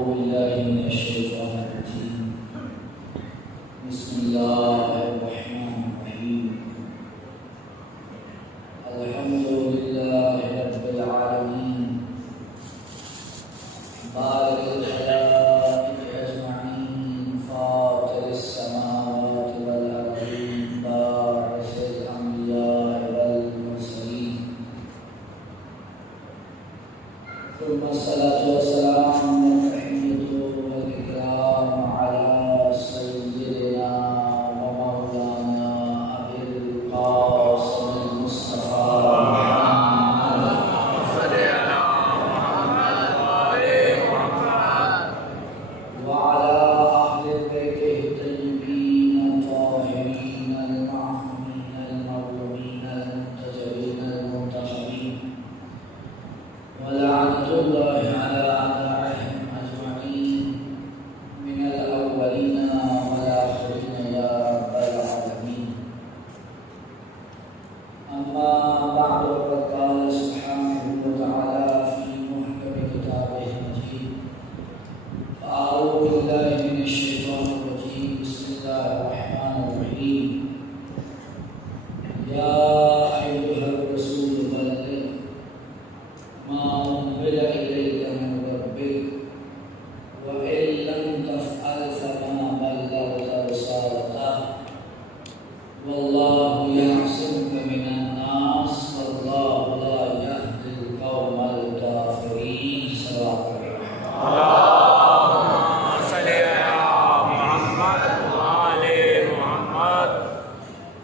بالله من الشيطان الرجيم. بسم الله الرحمن الرحيم. الحمد لله رب العالمين بارئ الخلائق أجمعين فاطر السماوات والأرضين باعث الأنبياء والمرسلين ثم الصلاة والسلام والتحية والإكرام على سيدنا ومولانا أبي القاسم المصطفى وعلى أهل بيته الطيبين الطاهرين المعصومين المظلومين المنتجبين المنتخبين ولعنة الله على أعدائهم أجمعين من الأولين والآخرين يا رب العالمين. أما بعد فقد قال سبحانه وتعالى في محكم كتابه المجيد: أعوذ بالله من الشيطان الرجيم. بسم الله الرحمن الرحيم. يا أيها الرسول بلغ ما أنزل إليك من ربك وإن لم تفعل فما بلغت رسالته والله يعصمك من الناس والله لا يهدي القوم الكافرين. صدق الله.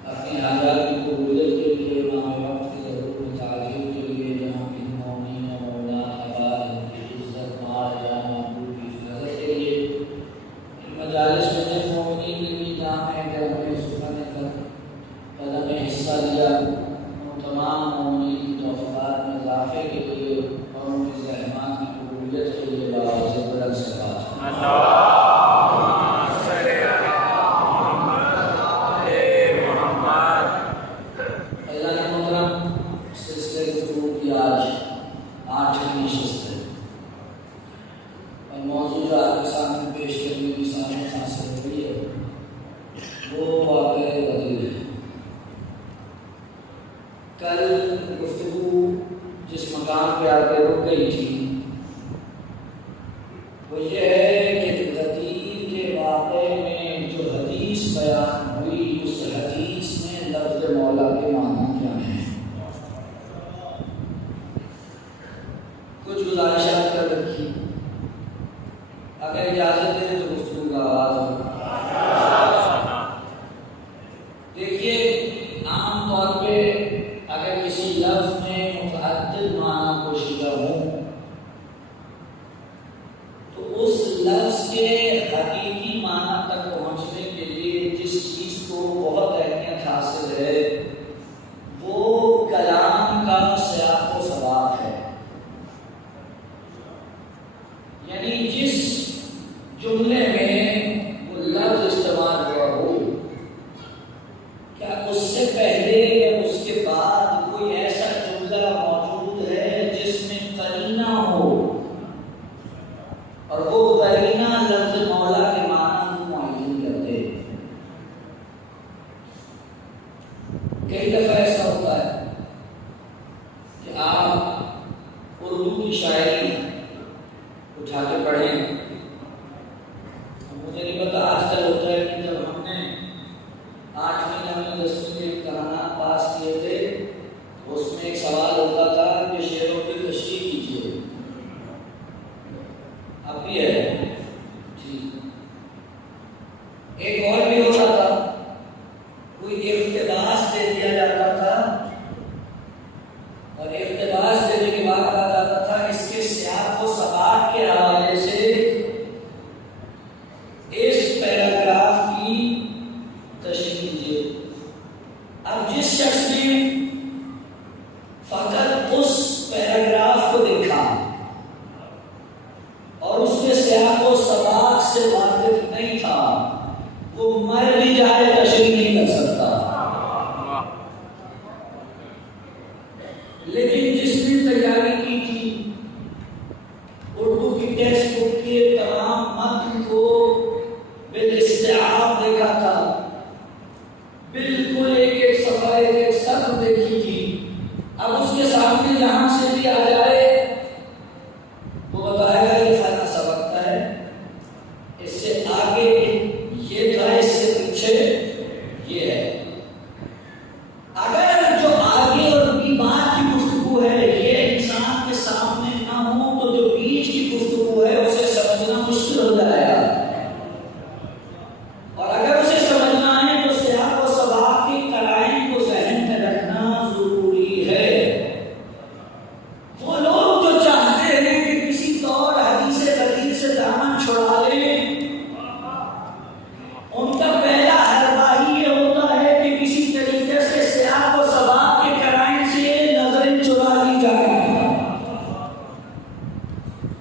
اپنی حاجات کی قبولیت کے لیے ماہ وقت کی ضرورت تعلیم کے لیے جہاں کی مومنین و مومنات آباد ان کی عزت مال جان محبوب کی حفاظت کے لیے ان مجالس میں جن مومنین کے بھی جہاں ہے کہ ہمیں سکھانے کا قدم حصہ لیا ان تمام مومنین کی توفیقات میں اضافے کے لیے اور ان کی زحمات کی قبولیت کے لیے باعث بلند سے بات آٹھویں نشست ہے اور موضوع جو آپ کے سامنے پیش کرنے کی سامنے حاصل ہو رہی ہے وہ واقعہ غدیر ہے. کل گفتگو جس مقام پہ آ کے رک گئی تھی وہ یہ ہے کہ غدیر کے واقعے میں جو حدیث بیان ہوئی اس حدیث میں لفظ مولا کے معنی کیا ہے. کچھ گزارشات کر رکھی، اگر اجازت دیں تو گفتگو کا آغاز ہو. دیکھیے، عام طور پہ اگر کسی لفظ میں متعدد معنی پوشیدہ ہوں تو اس لفظ کے حقیقی معنی تک پہنچنے کے لیے جس چیز کو بہت اہمیت حاصل ہے وہ کلام کا سیاق و سباق ہے. یعنی جس جملے میں وہ لفظ استعمال ہوا ہو کیا اس سے پہلے یا اس کے بعد کوئی ایسا جملہ موجود ہے جس میں قرینہ ہو اور وہ قرینہ لفظ مولا کے معنی کو معین کر دے. کئی دفعہ ایسا ہوتا ہے کہ آپ اردو کی شاعری اٹھا کے پڑھیں. مجھے نہیں پتا آج کل ہوتا ہے کہ جب ہم نے 8ویں 9ویں 10ویں کے امتحانات پاس کیے تھے اس میں ایک سوال ہوتا تھا کہ شعروں کی تشریح کیجیے. اب بھی ہے ٹھیک. ایک اور بھی ہوتا تھا، کوئی اقتباس دے دیا جاتا تھا اور اقتباس دینے کے بعد کہا جاتا تھا اس کے سیاق و سباق کے حوالے سے اس پیراگراف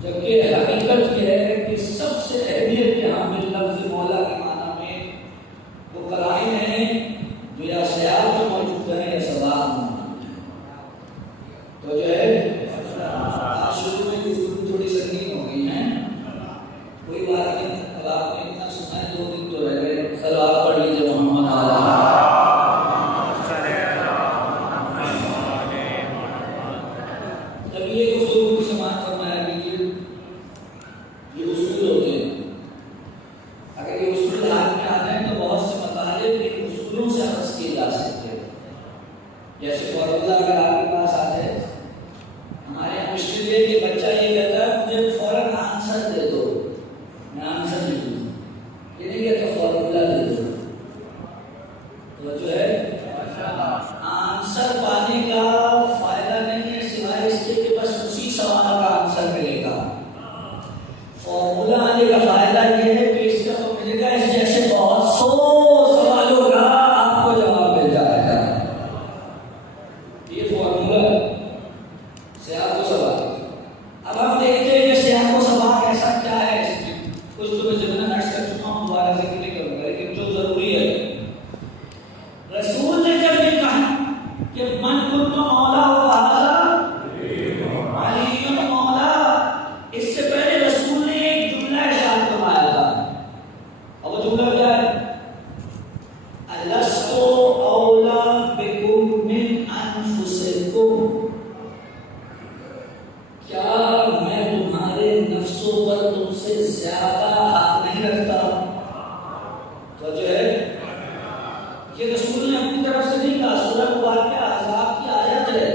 جبکہ حقیقت یہ ہے کہ سب سے اہمیت کے حامل لفظ مولا کے معنی میں وہ قرائن ہیں جو یا سیاق میں موجود ہیں یا سباق میں موجود ہیں. تو جو ہے آج شروع میں گفتگو تھوڑی سنگین ہو گئی ہیں، کوئی بات نہیں. اب آپ نے اتنا سنا ہے، 2 دن تو رہ گئے. صلوات پڑھ لیجیے محمد علیہ. جب یہ گفتگو کی سماعت فرمایا کیجیے، یہ اصول ہوتے ہیں. اگر یہ اصول ہاتھ میں آتے ہیں تو بہت سے مطالب ان اصولوں سے حفظ کیے جا سکتے ہیں. جیسے فارمولہ اگر آپ کے پاس آ جائے، ہمارے یہاں مشکل یہ کہ بچہ یہ کہتا ہے مجھے فوراً آنسر دے دو، میں آنسر لکھ دوں. یہ نہیں کہتا فارمولہ دے دو. تو جو ہے آنسر پانے کا فائدہ نہیں ہے سوائے اس کے کہ بس اسی سوال کا آنسر ملے گا. فارمولہ آنے کا فائدہ یہ ہے کہ اس کا تو ملے گا اس جیسے بہت سو سوالوں کا آپ کو جواب مل جائے گا. یہ فارمولہ سیاق و سباق. اب ہم دیکھتے ہیں کہ سیاق و سباق ایسا کیا ہے. اس میں کچھ تو میں ضمن عرض کر چکا ہوں، دوبارہ ذکر نہیں کروں گا، لیکن جو ضروری ہے، رسول نے جب یہ کہا کہ من کنت مولا وهذا علی مولا، اس سے پہلے رسول نے ایک جملہ ارشاد فرمایا تھا. اور وہ جملہ کیا ہے؟ الست اولا بکم من انفسکم، کیا میں تمہارے نفسوں پر تم سے زیادہ حق نہیں رکھتا؟ تو جو ہے یہ رسول نے اپنی طرف سے نہیں کہا. سورہ مبارکہ احزاب کی آیت ہے،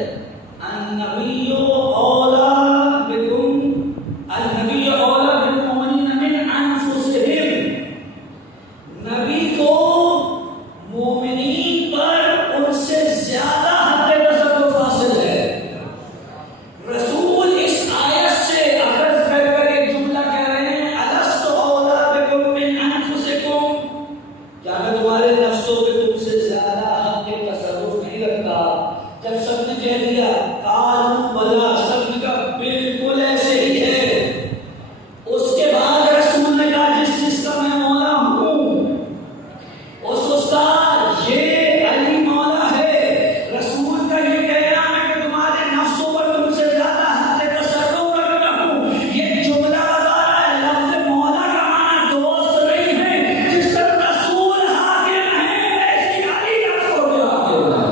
النبی اولا بکم، النبی اولا بالمؤمنین من انفسہم. نبی کو مومنین پر ان سے زیادہ حق تصرف حاصل ہے. رسول اس آیت سے اخذ کر کر ایک جملہ کہہ رہے ہیں، الست اولا بکم من انفسکم، کیا میں تمہارے نفسوں پہ تم سے زیادہ حق تصرف نہیں رکھتا؟ جب سب نے کہہ دیا قالوا بلا، سب نے کہا بالکل ایسے ہی ہے. اس کے بعد رسول نے کہا جس چیز کا میں مولا ہوں اس استاد یہ علی مولا ہے. رسول کا یہ کہنا ہے کہ تمہارے نفسوں پر تم سے زیادہ حق تصرف رکھتا ہوں، یہ جملہ بتا رہا ہے لفظ مولا کا معنی دوست نہیں ہے. جس طرح رسول حاکم ہے ویسے ہی علی آپ کو بھی حاکم ہے.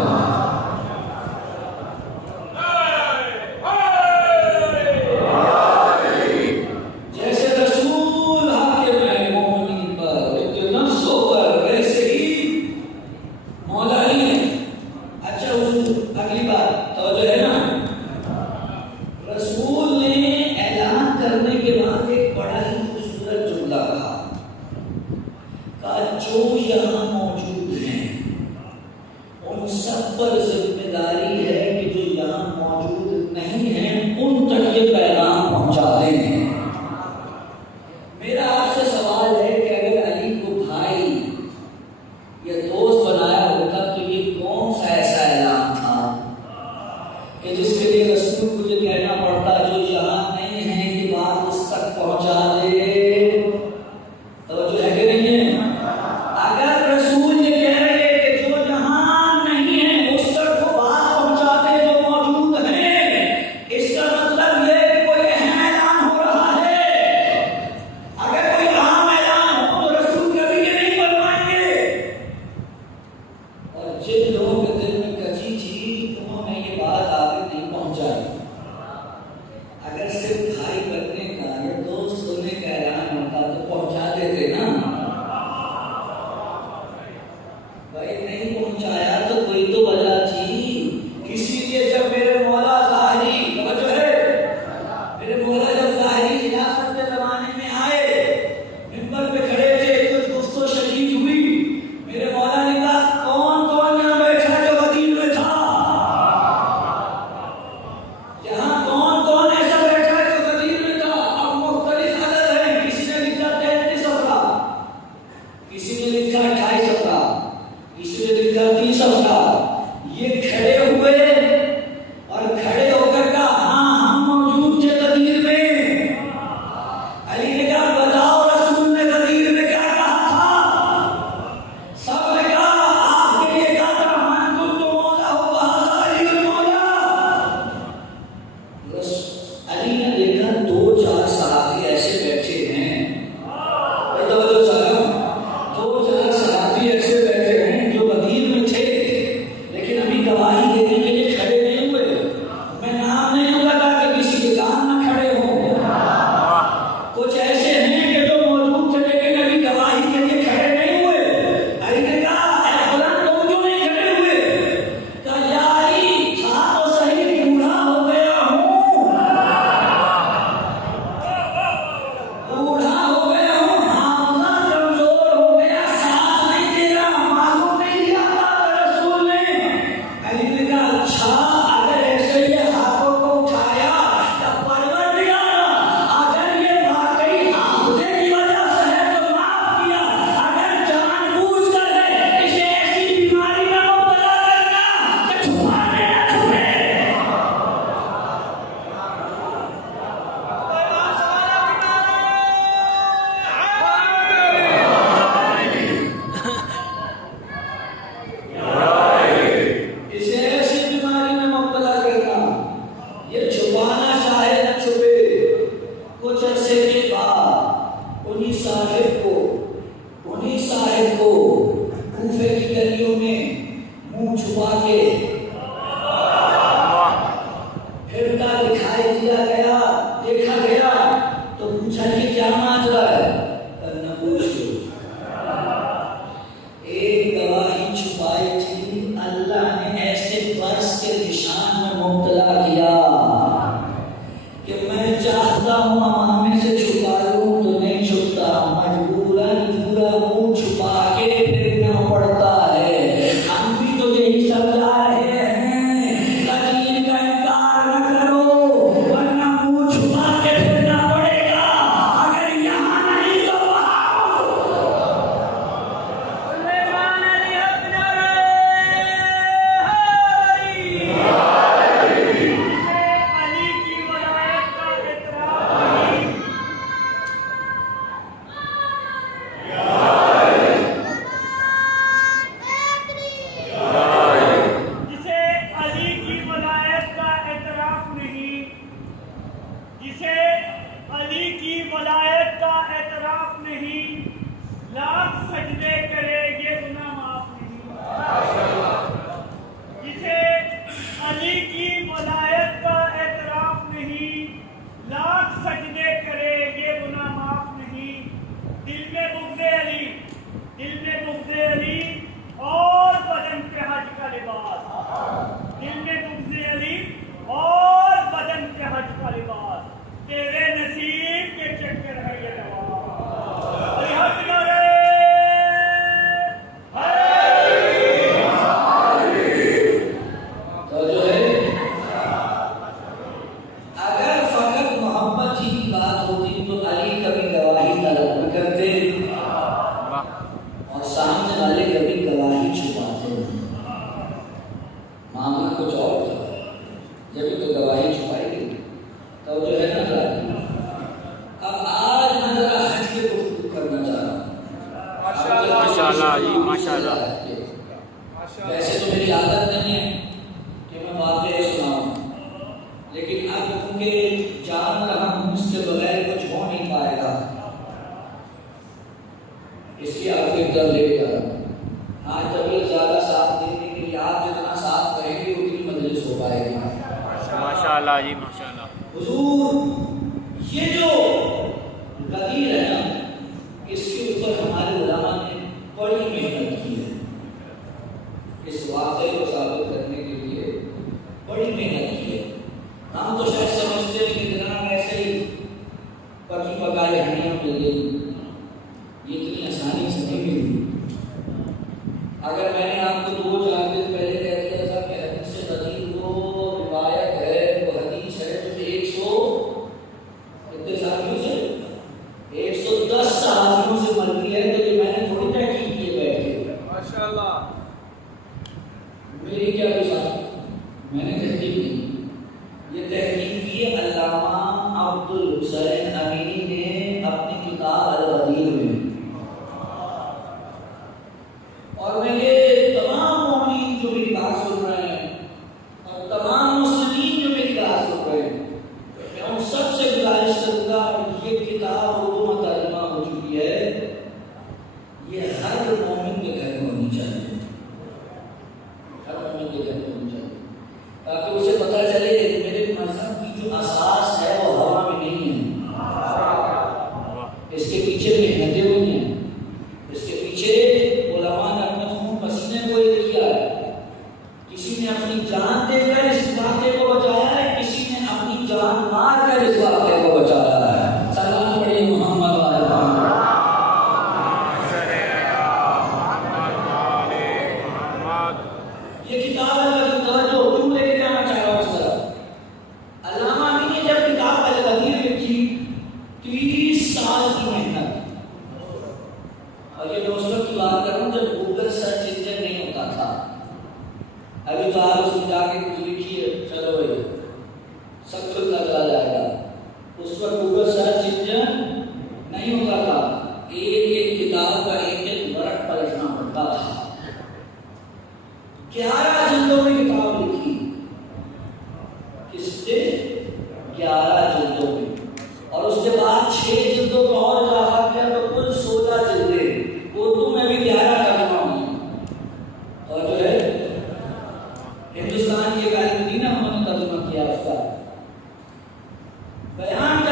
جیسے رسول حاکم ہے مومنین پر، ان نفسوں پر، ویسے ہی مولا علی ہے. اچھا حضور اگلی بات توجہ ہے نا، رسول نے اعلان کرنے کے بعد ایک بڑا ہی خوبصورت جملہ کہا جو یہاں موجود ہیں ان سب پر ذمہ داری ہے کہ جو یہاں موجود نہیں ہیں ان تک یہ پیغام پہنچا دیں. میرا آپ سے سوال ہے کہ اگر علی کو بھائی یا دوست بنایا ہوتا تو یہ کون سا ایسا اعلان تھا کہ جس کے لیے رسول کو یہ کہنا پڑتا جو یہاں نہیں ہے یہ بات اس تک دیکھا گیا تو پوچھا کہ کیا ناچ رہا ہے؟ نہ پوچھو، ایک گواہی چھپائی تھی، اللہ نے ایسے برس کے نشان میں مبتلا کیا کہ میں چاہتا ہوں امامے سے چھپا لوں تو نہیں چھپتا، مجبوراً پورا منہ چھپا کے پھرنا پڑتا ہے۔ ہم بھی تو یہی سمجھا رہے ہیں تقریر کا انکار نہ کرو ورنہ منہ چھپا کے پھرنا پڑے گا، اگر یہاں نہیں تو وہاں۔ سلیمان علی حق نعرہ حیدری، علی کی ولایت کا اعتراف نہیں، جسے علی کی ولایت کا اعتراف نہیں، جسے علی کی ولایت کا اعتراف نہیں، لاکھ سجدے کرے یہ گناہ معاف نہیں، جسے علی کی ولایت کا اعتراف نہیں، لاکھ سجدے کرے یہ گناہ معاف نہیں۔ دل میں بغض علی، دل میں بغض علی اور بدن پہ حج کا لباس، دل میں بغض علی اور بدن پہ حج کا لباس، تیرے نصیب کے چکر ہے یہ دوا۔ علی حق نعرہ تو جو ہے اگر فقط محبت ہی کی بات ہوتی تو علی کبھی گواہی طلب نہ کرتے اور سامنے والے کبھی گواہی چھپاتے نہیں۔ معاملہ کچھ اور تھا، جبھی تو گواہی چھپائی گئی۔ تو جو ہے نا ذرا اب آج میں ذرا حج کے گفتگو کرنا چاہ رہا ہوں۔ ماشاءاللہ جی، ماشاءاللہ۔ ویسے تو میری عادت نہیں ہے کہ میں واقعے سناؤں، لیکن اب کیونکہ جان رہا ہوں اس کے بغیر کچھ ہو نہیں پائے گا، اس لیے آپ کو ایک طرف لے جا رہا ہوں۔ آج طبیعت زیادہ ساتھ دینے کے لیے آپ جتنا ساتھ کہیں گے اتنی مجلس ہو پائے گی۔ ماشاءاللہ جی، ماشاءاللہ۔ حضور یہ جو غدیر ہے نا، اس کے اوپر ہمارے علماء نے بڑی محنت کی ہے، اس واقعے کو ثابت کرنے کے لیے بڑی محنت کی ہے۔ ہم تو شاید سمجھتے ہیں کہ جناب ایسے ہی پکی پکائی ہڈیاں مل گئی، یہ اتنی آسانی سے نہیں ملی۔ اگر میں نے آپ کو 2-4 دن پہلے کہہ دیا تھا کہ حدیث غدیر وہ روایت ہے، وہ حدیث ہے تو 110 صحابیوں سے ملتی ہے، تو یہ میں نے تھوڑی تحقیق کیے بیٹھے ماشاءاللہ، میری کیا بات، میں نے تحقیق کی، یہ تحقیق کی علامہ عبد الحسین امینی نے اپنی کتاب الغدیر میں۔ اور میں یہ تمام مومنین جو میری بات سن رہے ہیں اور تمام مسلمین جو میری بات سن رہے ہیں، میں ان سب سے گزارش کروں گا، یہ کتاب اردو میں ترجمہ ہو چکی ہے، یہ ہر مومن کے گھر میں ہونی چاہیے، ہر مومن کے گھر میں ہونی چاہیے، تاکہ اسے پتہ چلے میرے مذہب کی جو اساس ہے وہ ہوا میں نہیں ہے، اس کے پیچھے محنتیں ہوئی ہیں، اس کے پیچھے علماء نے اپنے خون پسینے کو یہ کیا ہے، کسی نے اپنی جان دے کر اس واقعے کو بچایا ہے، کسی نے اپنی جان مار کر اس واقعے کو بچایا ہے۔ سلام پڑھیے محمد والے محمد۔ یہ کتاب ہے توجہ کیوں لے کے جانا چاہ رہا ہوں اس طرف۔ علامہ امین نے جب کتاب الغدیر لکھی 30 سال کی محنت، اور یہ میں اس وقت کی بات کر رہا ہوں جب گوگل سرچ انجن نہیں ہوتا تھا، ابھی تو آپ اس میں جا کے کچھ لکھیے چلو بھائی سب کھلتا چلا جائے گا، اس وقت گوگل سرچ انجن نہیں ہوتا تھا، ایک کتاب کا ایک ورق پلٹنا پڑتا تھا۔ 11 جلدوں میں کتاب لکھی، کس سے 11 جلدوں میں، اور اس کے بعد 6 جلدوں کا اور اضافہ کیا تو کل 16 جلدیں، اردو میں بھی 11 ترجمہ ہوئی، اور جو ہے ہندوستان کی ایک عالم تھی نا، انہوں نے ترجمہ کیا اس کا، بیان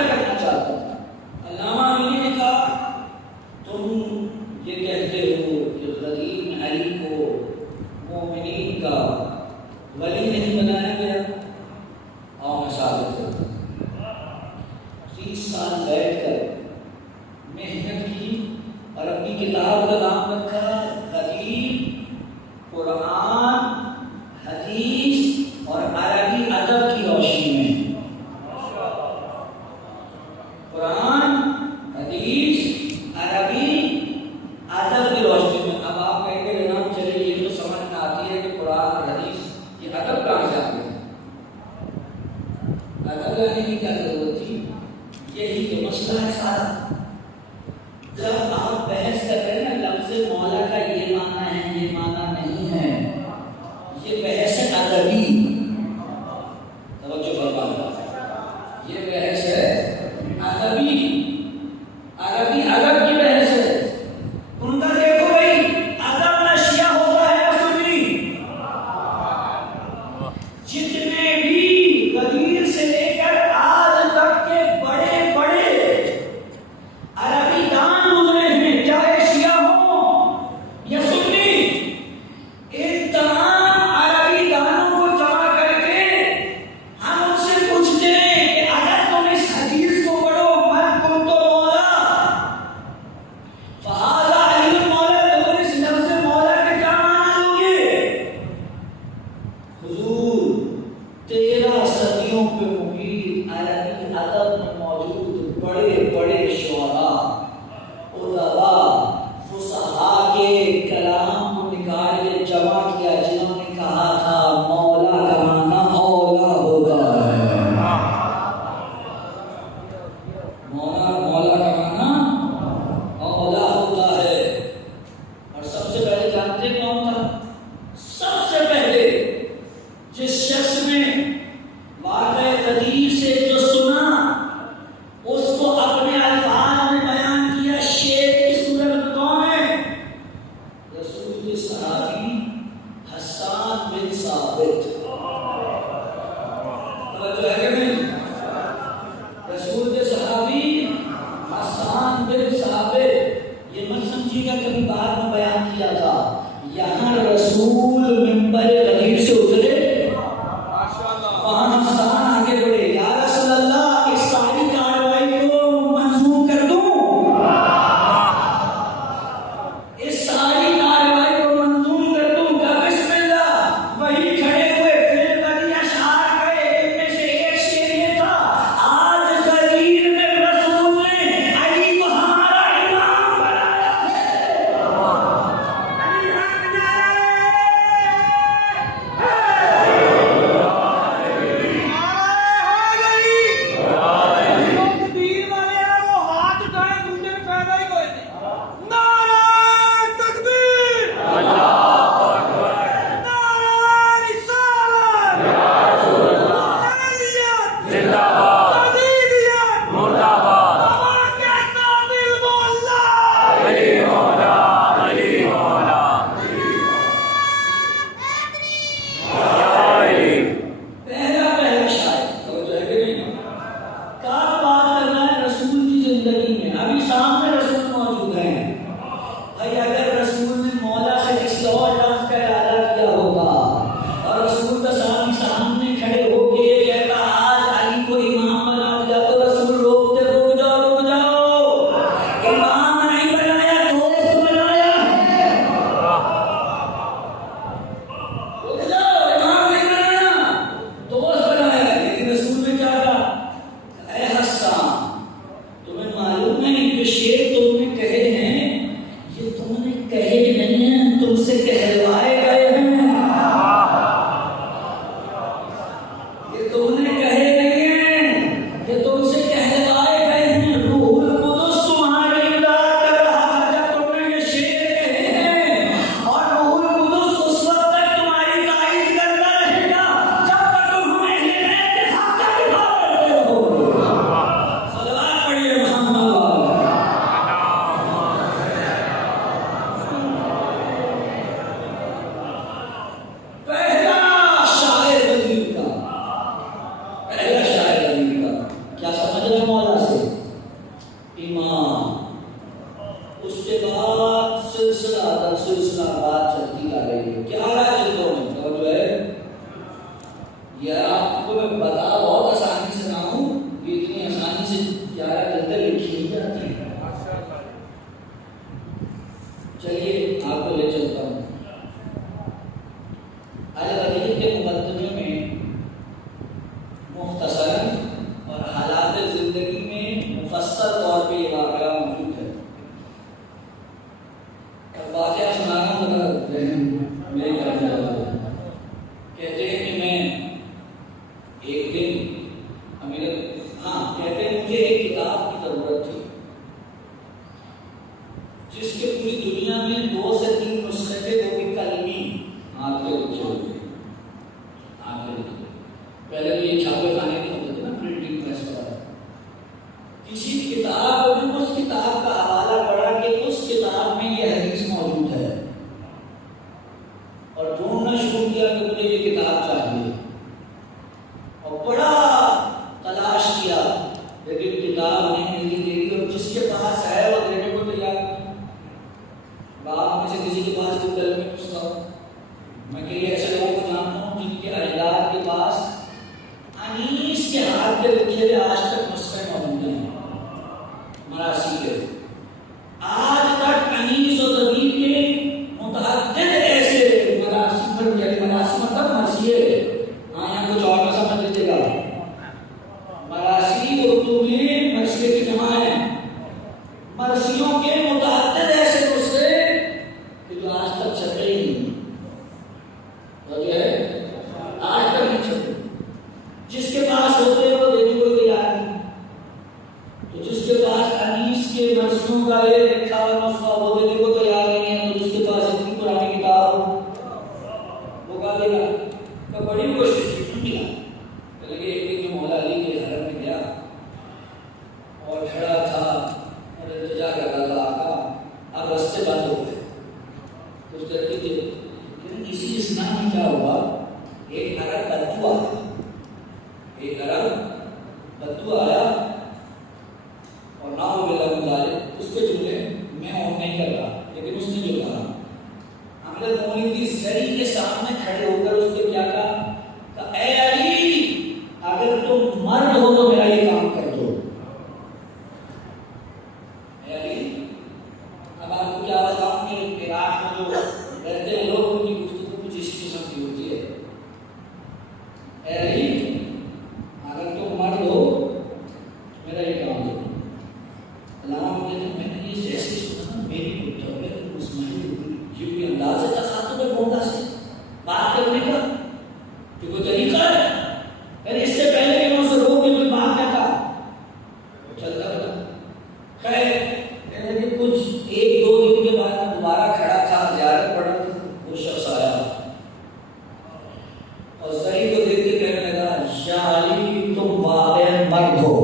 30 سال بیٹھ کر محنت کی اور اپنی کتاب کا نام رکھا حدیث، قرآن، حدیث اور عربی ادب کی روشنی میں. قرآن، حدیث، عربی ادب کی روشنی میں. اب آپ کہیں گے جناب چلے یہ تو سمجھ میں آتی ہے کہ قرآن اور حدیث یہ ادب کہاں سے آتے ہیں؟ ادب لانے کی کیا ضرورت تھی؟ یہی تو مسئلہ ہے سارا. جب آپ بحث کر رہے ہیں نا لفظ مولا کا یہ معنی ہے یہ معنی نہیں ہے، یہ بحث ہے ادبی. توجہ فرمائیں، یہ بحث ہے ادبی، عربی ادب کی بحث ہے. ان کا دیکھو بھائی ادب نہ شیعہ ہوتا ہے نہ سنی. جتنے بھی قدیم سے لے کر آج تک کے بڑے بڑے عربی دان گزرے ہیں، چاہے شیعہ ہوں یا سنی، ان تمام عربی دانوں کو جمع کر کے ہم ان سے پوچھتے ہیں کہ اگر تم اس حدیث کو پڑھو من کنت مولا فہذا علی مولا، تم اس لفظ مولا کے کیا معنی لو گے؟ حضور 13 صدیوں پہ محیط عربی ادب میں موجود بڑے بڑے شعراء، ادباء، فصحاء کے کلام کو نکال کے جمع کیا جنہوں نے کہا تھا مولا کا معنی اولا ہوتا ہے. مولا کا معنی اولا ہوتا ہے. اور سب سے پہلے جانتے کون تھا؟ سب سے پہلے جس شخص نے واقعہ قدیر سے جو سنا اس کو اپنے الفاظ میں بیان کیا شعر کی صورت میں کون ہے؟ رسول کے صحابی حسان بن ثابت. توجہ ہے کہ نہیں؟ رسول کے صحابی حسان بن ثابت. یہ مت سمجھیے گا کبھی بعد میں بیان کیا تھا. یہاں رسول منبر غدیر سے اترے، وہاں حسان آگے بڑھے، یا رسول اللہ اس ساری کارروائی کو منظور کر دوں، اس ساری کارروائی کو منظور کر دوں. کہا بسم اللہ. وہی کھڑے ہوئے پھر بڑی اشعار گئے. ان میں سے ایک شعر یہ تھا آج غدیر میں رسول نے علی کو ہمارا امام بنایا ہے. علی حق نعرہ یہ آپ کو میں بتا بہت آسانی سے رہا ہوں، یہ اتنی آسانی سے چلیے آپ کو لے چلتا ہوں. آج حدیث کے مقدمے میں مختصراً اور حالات زندگی میں مفصل طور پہ یہ واقعہ موجود ہے. اور واقعہ سنانا ذرا ذہن میرے گھر میں آتا ہے. کہتے ہیں کہ میں ایک دن کہتے ہیں مجھے ایک کتاب کی ضرورت تھی جس کے پوری دنیا میں 2 سے 3 نسخے تھے، وہ بھی کلمی ہاتھ کے لکھے ہوئے. پہلے تو یہ چھاپے خانے نہیں ہوتے تھے نا، پرنٹنگ پریس پر. کسی کتاب میں اس کتاب کا حوالہ پڑھا کہ اس کتاب میں یہ حدیث موجود ہے، اور ڈھونڈنا شروع کیا کہ مجھے یہ کتاب چاہیے. اور بڑا تلاش کیا لیکن کتاب نہیں ملی. اور جس کے پاس ہے وہ دینے کو تیار نہیں. باپ میں سے کسی کے پاس کوئی کلمہ نسخہ ہو، میں کئی ایسے لوگوں کو جانتا ہوں جن کے اجداد کے پاس انیس کے ہاتھ کے لکھے ہوئے آج تک نسخے موجود ہیں. مراسی کے آج تک انیس و زبیر کے متعدد ایسے مراسی پر، یعنی مراسی مطلب مرثیے. یہاں کچھ اور نہ سمجھ لیجیے گا. مراسی اردو میں مرثیے کی جمع ہے. مرثیوں کے متعدد ایسے نسخے کہ جو آج تک چھپے ہی نہیں. تو جو ہے آج تک نہیں چھپے. جس کے پاس ہوتے ہیں وہ دینے کو تیار نہیں. تو جس کے پاس انیس کے مرثیوں کا ایک لکھا ہوا نسخہ وہ دینے کو تیار نہیں ہے، تو جس کے پاس اتنی پرانی کتاب ہو وہ کہا دے گا. تو بڑی کوشش کی ملا. لیکن ایک دن جو مولا علی کے حرم میں گیا اور کھڑا تھا اور التجا کر رہا تھا، آقا اب رستے بند ہو گئے. کچھ کرتے تھے لیکن اسی اسلام میں کیا ہوا، ایک عرب بدو آیا. ایک عرب بدو آیا اور نہ ہو گیا گزارے. اس کے جملے میں اور نہیں کر رہا، لیکن اس نے جو کہا امیر المومنین کی زری کے سامنے کھڑے ہو کر اس نے کیا کہا کہ اے علی، اگر تم مرد ہو تو میرا یہ کام کر دو. اے علی، اب آپ کو کیا بتاؤں کہ عراق میں جو رہتے ہیں لوگ ان کی گفتگو کچھ اس قسم کی ہوتی ہے. اے علی، اگر تم مرد ہو میرا یہ کام دو. علامہ میں نے یہ جیسے سنا میری یہ بھی انداز ہے تخاطب ہے بوندا سے بات کرنے کا کہ کوئی طریقہ ہے. یعنی اس سے پہلے کہ میں اسے روک کے کوئی بات نہ کہا چلتا رہا. خیر لیکن کچھ 1-2 دن کے بعد میں دوبارہ کھڑا تھا، زیارت پڑا تھا. وہ شخص آیا اور زری کو دیکھ کے کہنے لگا یا علی تم واقعا مرد ہو.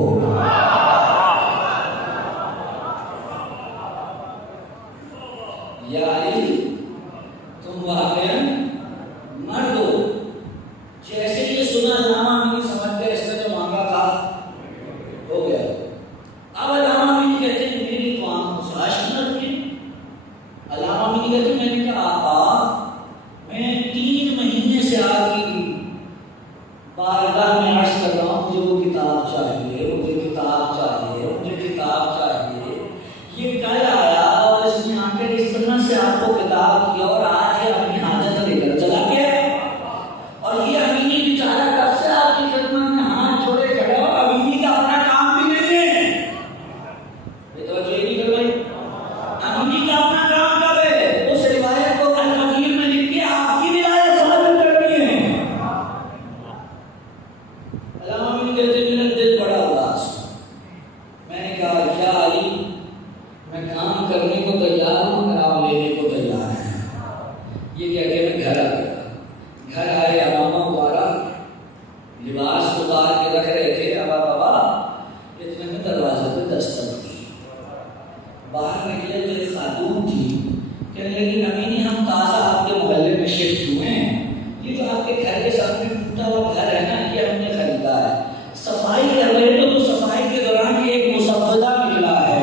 یا علی تم واقعا مرد ہو. جیسے یہ سنا علامہ نہیں سمجھ گئے اس نے جو مانگا تھا ہو گیا. اب علامہ نہیں کہتے میری تو آنکھ خاش نہ تھی. علامہ نہیں کہتے میں نے کہا آقا میں 3 مہینے سے آپ کی بارگاہ میں عرض کر رہا ہوں مجھے وہ کتاب چاہیے، مجھے کتاب چاہیے، مجھے کتاب چاہیے. یہ کل آیا اور اس نے آ کر اس طرح سے آپ کو کتاب کیا اور آج یہ اپنی حاجت لے کر چلا گیا. اور یہ امینی بیچارہ کب سے آپ کی خدمت میں ہاتھ جوڑے کھڑا ہو. امینی کا اپنا کام بھی نہیں ہے. یہ توجہ نہیں کر بھائی. امینی کا اپنا کام کب ہے؟ اس روایت کو الغدیر میں لکھ کے آپ کی ولایت ثابت کرنی ہے. علامہ امینی کہتے ہیں میرا دل بڑا اداس. میں نے کہا کیا علی میں کام کرنے کو تیار ہوں مگر آپ لینے کو تیار ہیں. یہ کہہ کے میں گھر آ گیا. گھر آئے علامہ مبارک لباس اتار کے رکھ رہے تھے. ابا بابا اتنے میں دروازے پہ دستک کی. باہر نکلے تو ایک خاتون تھی. کہنے لگی امینی ہم تازہ آپ کے محلے میں شفٹ ہوئے ہیں. یہ جو آپ کے گھر کے سامنے ٹوٹا ہوا گھر ہے نا یہ ہم نے خریدا ہے. صفائی کر رہے تو صفائی کے دوران ایک مسودہ ملا ہے.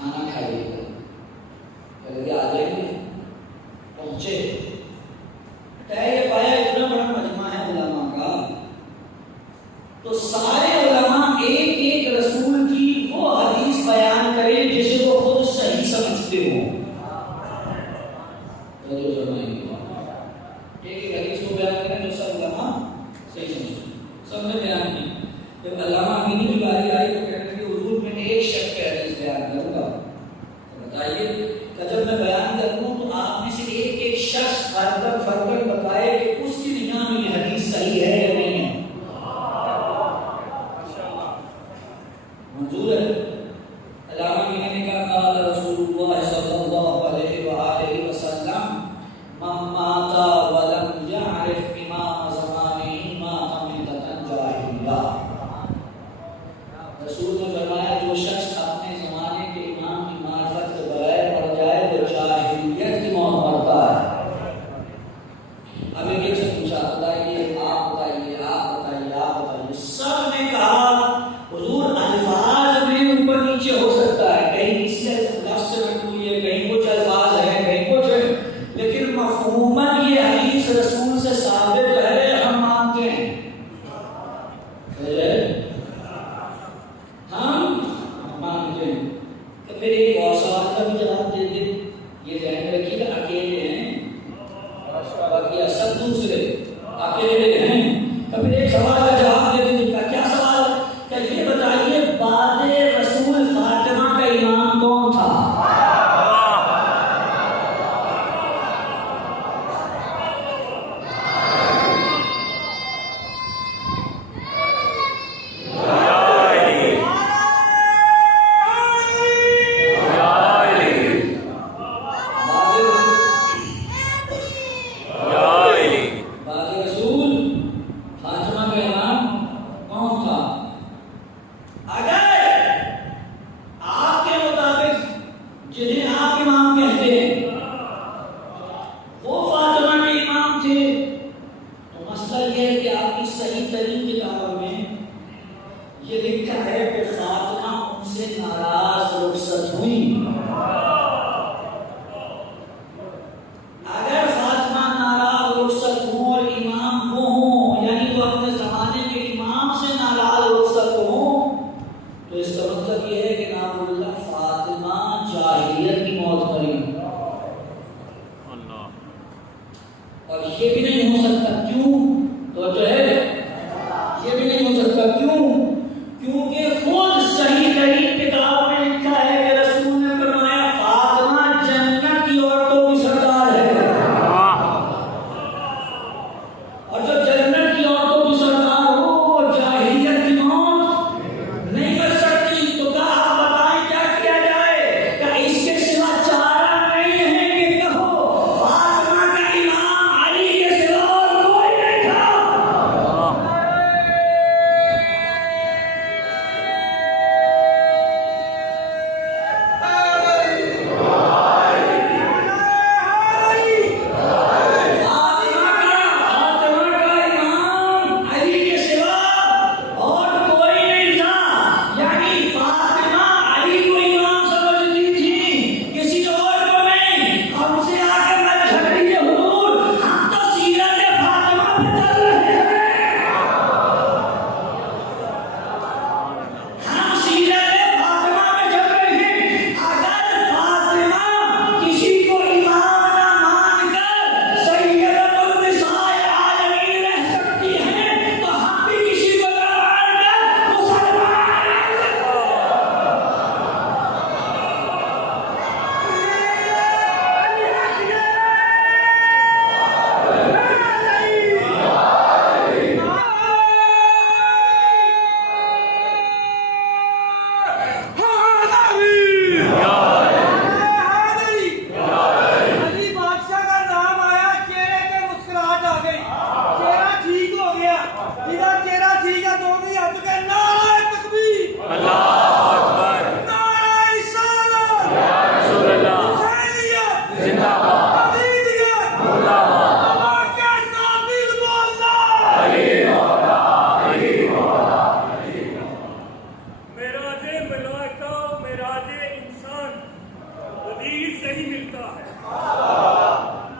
کھانا کھائیے گا، کہ آ جائیں گے، پہنچے یہ پایا اتنا بڑا مجمع ہے علماء کا، تو سارے علماء ایک ایک رسول کی وہ حدیث بیان کریں جسے وہ خود صحیح سمجھتے ہوں۔ ایک حدیث کو بیان کریں جو سب علماء صحیح سمجھتے، سب نے بیان کی۔ جب علامہ امینی کی باری آئی تو کہتے ہیں کہ حضور میں نے ایک شخص کی حدیث بیان کروں گا، بتائیے کہ جب میں بیان کروں تو آپ میں سے ایک ایک شخص فرقن بتائے کہ اس کی نگاہ میں یہ حدیث صحیح ہے یا نہیں ہے۔ منظور ہے؟ علامہ امینی نے کہا قال رسول اللہ صلی اللہ علیہ وآلہ وسلم من مات ولم يعرف امام زمانه مات میتۃ جاہلیہ۔ رسول نے فرمایا جو شخص اپنے زمانے کے امام کی معرفت کے بغیر مر جائے وہ جاہلیت کی موت مرتا ہے۔ اب ایک سے پوچھا بتائیے آپ بتائیے آپ بتائیے آپ بتائیے، سب نے کہا حضور الفاظ میں اوپر نیچے ہو سکتا ہے، کہیں اس سے لفظ سے مقبول ہے، کہیں کچھ الفاظ ہیں کہیں کچھ ہے، لیکن مفہوماً یہ حدیث رسول سے ثابت ہے، ہم مانتے ہیں، ہم مانتے ہیں۔ تو پھر ایک اور سوال کا بھی جواب دے دیں، یہ ذہن رکھیے کہ اکیلے ہیں باقی سب دوسرے اکیلے ہیں۔ تو پھر ایک سوال کا جواب دے دیں، کیا سوال ہے کہ یہ بتائیے بعد رسول فاطمہ کا امام کون تھا؟ کیونکہ خود صحیح ترین کتاب میں لکھا ہے کہ رسول نے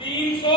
300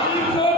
300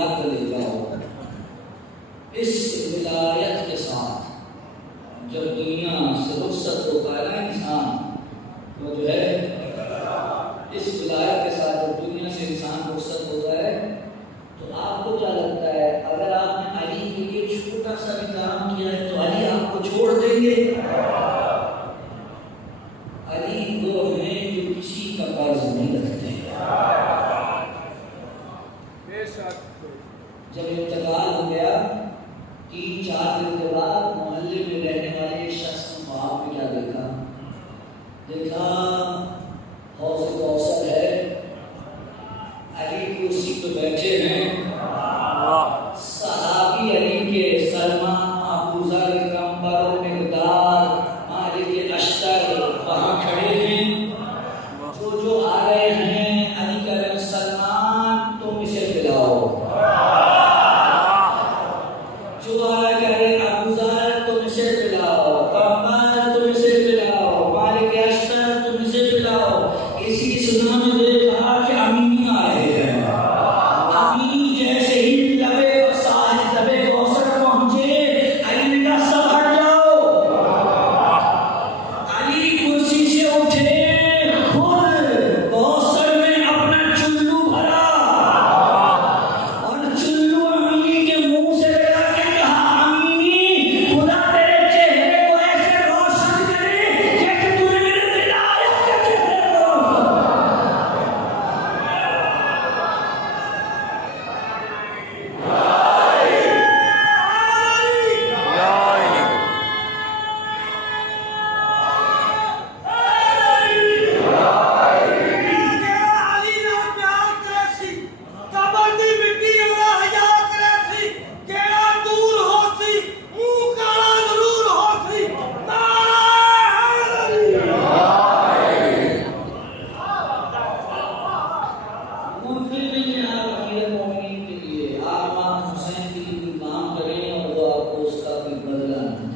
رکھ لے جاؤ۔ اس ولایت کے ساتھ جب دنیا سے رخصت ہوتا ہے نا انسان، وہ جو ہے اس ولایت کے ساتھ جب دنیا سے انسان رخصت ہوتا ہے تو آپ کو کیا لگتا ہے اگر آپ نے علی کے لیے چھوٹا سا بھی کام کیا ہے تو علی آپ کو چھوڑ دیں گے؟ علی وہ ہیں جو کسی کا قرض نہیں رکھتے۔ جب انتقال ہو گیا 3-4 دن کے بعد محلے میں رہنے والے ایک شخص نے خواب میں کیا دیکھا حوض کوثر ہے، علی کرسی پہ بیٹھے ہیں، صحابی علی کے سلمان، ابو ذر، کمبر، مقداد، مالک اشتر وہاں کھڑے ہیں، جو آ رہے ہیں علی کہہ رہے ہیں سلمان تم اسے پلاؤ، جو آ رہے کہہ رہے ابو ذر تم اسے پلاؤ، کمبر تم اسے پلاؤ، مالک اشتر تم اسے پلاؤ۔ اسی سنا میں دیکھا کہ امین آ رہے ہیں، امین جیسے ہی لبے ساحل لبے کوثر پہنچے علی نے کہا سب ہٹ جاؤ۔ علی کرسی سے اٹھے، خود کوثر میں اپنا چلو بھرا اور چلو امین کے منہ سے لگا کے کہا امینی خدا تیرے چہرے کو ایسے روشن کرے جیسے تو نے میرے ولایت کے چہرے کو روشن کیا۔ ممکن نہیں ہے آپ امیر المومنین کے لیے آپ امام حسین کے لیے کوئی کام کریں اور وہ آپ کو اس کا کوئی بدلہ نہ دیں۔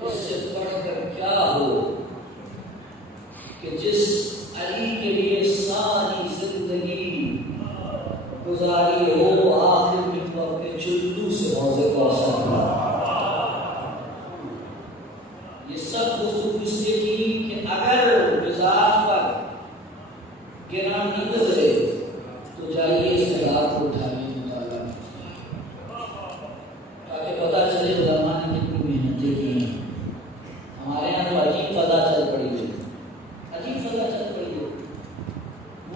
اس سے بڑھ کر کیا ہو کہ جس علی کے لیے ساری زندگی گزاری ہو آخر میں تو اپنے چلو سے حوض کوثر کا۔ یہ سب گفتگو اس لیے کی کہ اگر مزاج پر گرا نہ گزرے تو جائیے اس خلاف کو اٹھانے مطالعہ تاکہ پتہ چلے علماء نے کتنی محنتیں کی ہیں۔ ہمارے یہاں تو عجیب فضا چل پڑی ہے، عجیب فضا چل پڑی ہے۔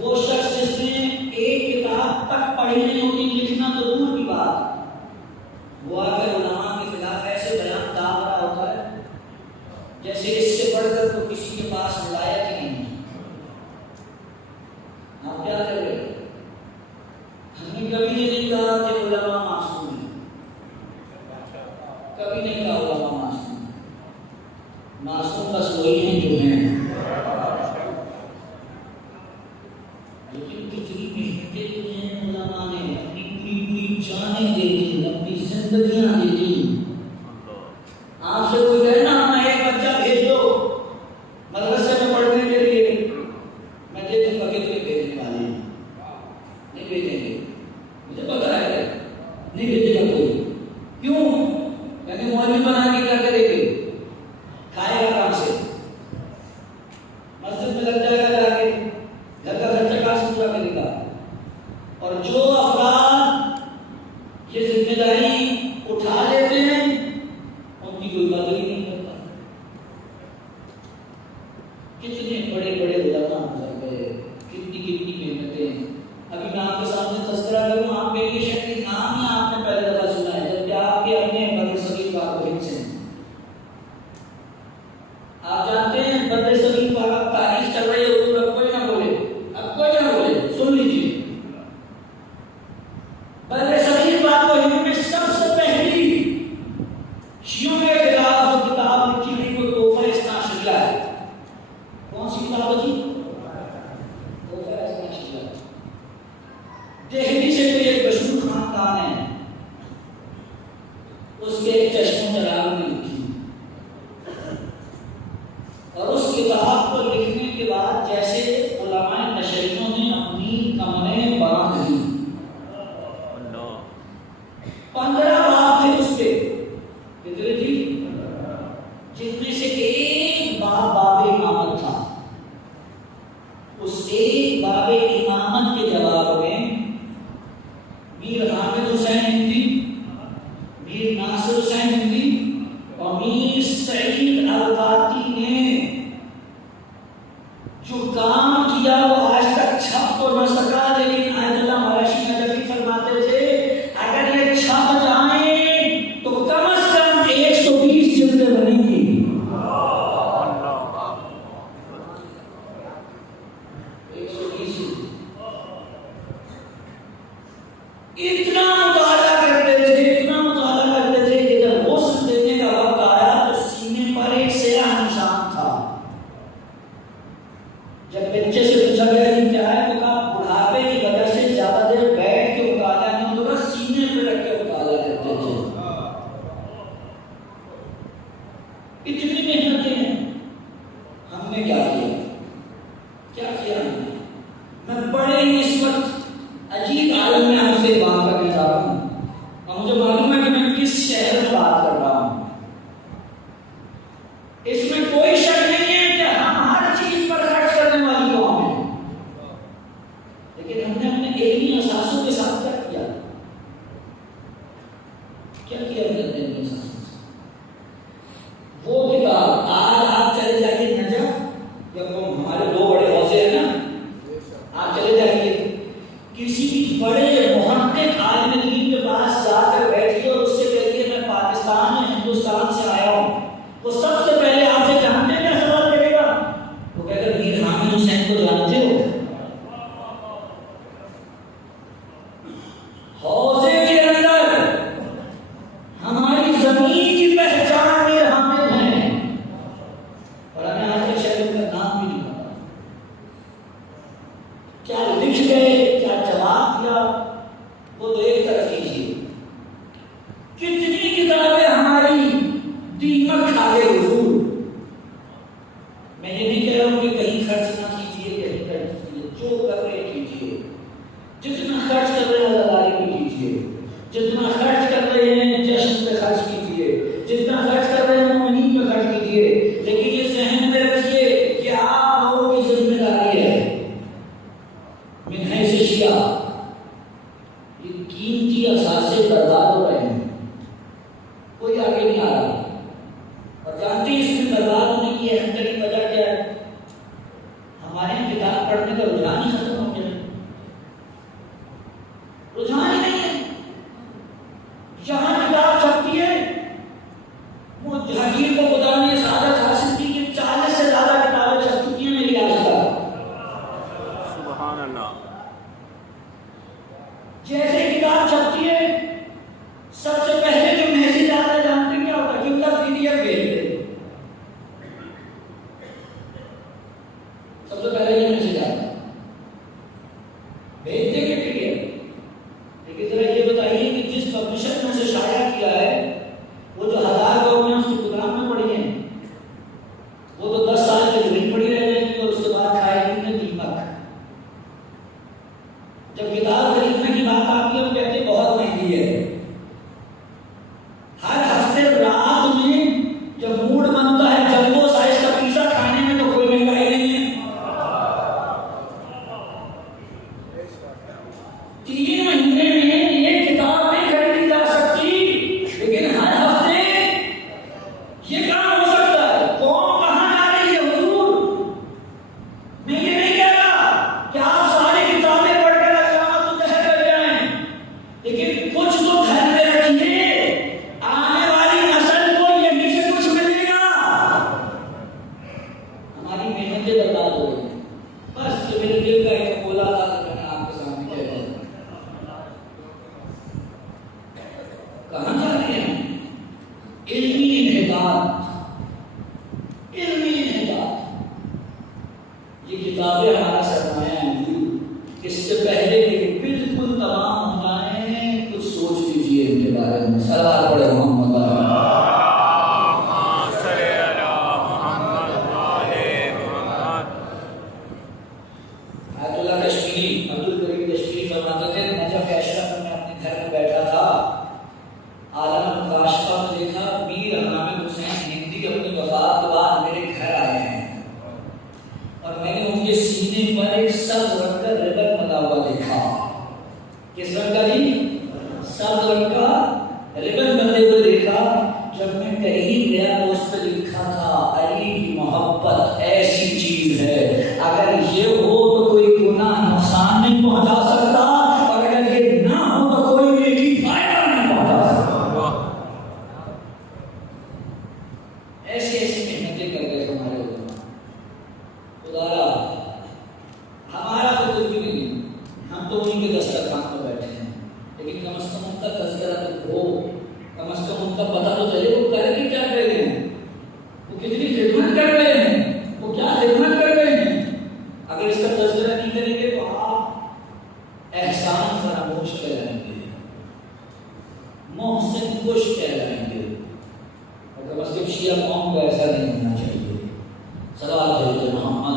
وہ شخص جس نے ایک کتاب تک پڑھی نہیں ہوتی، لکھنا تو دور کی بات، وہ آ کر علماء کے خلاف ایسے بیان داغ رہا ہوتا ہے جیسے اس سے بڑھ کر تو کسی کے پاس ولایت ہی نہیں ہے۔ آپ کیا کر رہے ہیں؟ ہم نے کبھی یہ نہیں کہا کہ علماء معصوم ہیں، کبھی نہیں کہا علماء معصوم ہیں، معصوم بس وہی ہیں جو ہیں۔ لیکن کتنی محنتیں کی ہیں علماء نے، اپنی پوری جانیں دے دی، اپنی زندگیاں دے دی۔ آپ سے کوئی کہے نا ہمیں ایک بچہ بھیج دو مدرسے میں پڑھنے کے لیے، میں دیکھوں گا کتنے بھیجنے والے ہیں، نہیں بھیجیں گے، مجھے پتا ہے نہیں بھیجے گا کوئی۔ کیوں؟ یعنی مولوی بنا کے کیا کرے گے؟ کھائے گا کام سے، مسجد میں لگ جائے گا، جا کے گھر کا خرچہ کہاں سے پورا کرے گا؟ اور جو افراد یہ ذمہ داری اٹھا لیتے ہیں ان کی کوئی قدر ہی نہیں کرتا۔ کتنے بڑے بڑے علماء گزر گئے، کتنی محنتیں۔ ابھی میں آپ کے سامنے تذکرہ کروں، آپ کے لیے شاید نام ہی آپ نے پہلے دفعہ سنا ہے جبکہ آپ کے اپنے بر صغیر پاک و ہند سے ہیں۔ آپ جانتے ہیں بر صغیر پاک تاریخ چل رہی ہے، حضور اب کوئی نہ بولے، اب کوئی نہ بولے، سن لیجیے۔ بر صغیر پاک و ہند میں سب سے پہلی شیعوں کے خلاف جو کتاب لکھی گئی وہ تحفہ اثنا عشریہ ہے۔ کون سی کتاب ہے جی؟ تحفہ اثنا عشریہ۔ دہلی سے کوئی ایک مشہور خاندان ہے، اس کے ایک چشم چراغ میں لکھی، اور اس کتاب کو لکھنے کے بعد جیسے علماء نشریوں نے اپنی کمریں باندھ لی اتنا مطالعہ کرتے تھے کہ جب غسل دینے کا وقت آیا تو سینے پر ایک سیاہ نشان تھا. جب بچے سے پوچھا گیا یہ کیا ہے تو کہا بڑھاپے کی وجہ سے زیادہ دیر بیٹھ کے مطالعہ نہیں ہوتا تھا، سینے پہ رکھ کے مطالعہ کرتے تھے. اتنی محنتیں ہیں. ہم نے کیا کیا ہم نے؟ میں بڑے اس وقت عجیب عالم میں ہم سے بات کرنے جا رہا ہوں اور مجھے معلوم ہے کہ میں کس شہر میں بات کر رہا ہوں. اس میں کوئی شک نہیں ہے کہ ہم ہر چیز پر خرچ کرنے والی قوم ہیں، لیکن ہم نے اپنے علمی اثاثوں کے ساتھ کیا ہم نے اپنے علمی اثاثوں سے؟ وہ کتاب آج آپ چلے جائیے نجف، جب ہمارے دو بڑے حوضے ہیں نا، آپ چلے جائیے کسی بڑے محقق عالم دین کے پاس جا کر بیٹھیے اور اس سے کہیے میں پاکستان یا ہندوستان سے آیا ہوں، وہ سب سے پہلے آپ سے جانتے ہیں کیا سوال کرے گا؟ وہ کہے گا میر حامد حسین کو جانتے ہو؟ حوضے کے اندر ہماری زمین کی پہچان میر حامد ہیں اور ہمیں آج تک شاید ان کا نام بھی نہیں پتا. کیا لکھ گئے، کیا جواب دیا، وہ تو ایک طرف کیجیے. کتنی کتابیں ہماری دیمک کھا گئے حضور. میں یہ نہیں کہہ رہا ہوں کہ کہیں خرچ نہ کیجیے، کہیں خرچ کیجیے، جو کر رہے کیجیے. جتنا خرچ کر رہے ہیں اداری میں کیجیے، جتنا خرچ کر رہے ہیں جشن پہ خرچ کیجیے، جتنا خرچ کر رہے ہیں مومنین پہ خرچ کیجیے. لیکن یہ ذہن میں رکھیے کہ آپ لوگوں کی ذمہ داری ہے من حیث اشیاء، یہ قیمتی اثاثے برباد ہو رہے ہیں، کوئی آگے نہیں آ رہا. اور جانتے ہیں اس میں برباد ہونے کی اہم ترین وجہ کیا ہے؟ ہمارے یہاں کتاب پڑھنے کا رجحان ہی ختم ہو گیا. رجحان ہی نہیں ہے. جہاں کتاب چھپتی ہے وہ جہانگیر کو خدا نے سعادت حاصل کی کہ 40 سے زیادہ کتابیں چھپ چکی ہیں میری آج تک. سبحان اللہ. جیسے کتاب چھپتی ہے سب سے پہلے جو میسج آتا ہے جانتے ہیں کیا ہوتا ہے؟ کہ ان کا PDF بھیج دے. سب سے پہلے یہ میسج آتا ہے بھیج دیں گے PDF. لیکن ذرا یہ بتائیے کہ جس پبلشر نے اسے شائع کیا ہے وہ جو 1000 لوگ نے اس کی دکان میں پڑھی ہیں وہ تو 10 سال کی زمین پڑی رہ جائے گی اور اس کے بعد کھائے گی انہیں دیمک. جب کتاب خریدنے کی بات آتی ہے وہ کہتے ہیں بہت مہنگی ہے. ہر ہفتے رات میں جب موڈ بنتا ہے جمبو سائز کا پیزا کھانے میں تو کوئی مہنگائی نہیں ہے. 3 مہینے میں یہ کتاب نہیں خریدی جا سکتی، لیکن ہر ہفتے یہ کام ہو سکتا ہے. قوم کہاں جا رہی ہے حضور؟ میں یہ نہیں کہہ رہا کہ آپ ساری کتابیں پڑھ کر قیامت کو دہر کر جائیں، لیکن کچھ تو گھر میں رکھیے. آنے والی نسل کو یہیں سے کچھ ملے گا. ہماری محنتیں برباد ہو گئی ہیں. بس جو میرے دل کا ایک بولا تھا تو میں نے آپ کے سامنے کہہ دیا. کہاں جا رہے ہیں؟ علمی انحطاط. علمی انحطاط. یہ کتابیں ہمارا سرمایہ ہیں. اس سے پہلے کہ بالکل تمام ہو جائیں کچھ سوچ لیجیے ان کے بارے میں. صلوات پڑھے محمد صلی اللہ محمد والے محمد. آیت اللہ کشمیری عبد الکریم کشمیری فرماتے تھے نجف اشرف میں اپنے گھر میں بیٹھا تھا، عالم کاشفہ میں دیکھا میر حامد حسین ہندی اپنی وفات کے بعد میرے گھر آئے ہیں اور میں نے ان کے سینے پر ایک سبز رنگ کا ربن بنا ہوا دیکھا. کس رنگ کا جی؟ سبز رنگ کا ربن بندے ہوئے دیکھا. جب میں کہیں گیا تو اس پہ لکھا تھا علی کی محبت ایسی چیز ہے اگر یہ ہو تو کوئی گناہ نقصان نہیں پہنچا سکتا اور اگر یہ نہ ہو تو کوئی نیکی فائدہ نہیں پہنچا سکتا. ایسی ایسی محنتیں کر گئے ہمارے علماء. خدایا ہمارا تو کچھ بھی نہیں، ہم تو انہیں کے دسترخوان پر بیٹھے ہیں. لیکن لیکن کم از کم ان کا تذکرہ تو ہو، کم از کم ان کا پتہ تو چلے وہ کر کے کیا رہے ہیں، وہ کتنی خدمت کر رہے ہیں، وہ کیا خدمت کر رہے ہیں۔ اگر اس کا تذکرہ نہیں کریں گے تو آپ احسان فراموش کہلائیں گے، محسن کش کہلائیں گے، اور کم از کم شیعہ قوم کو ایسا نہیں ہونا چاہیے۔ صلوات ہے محمد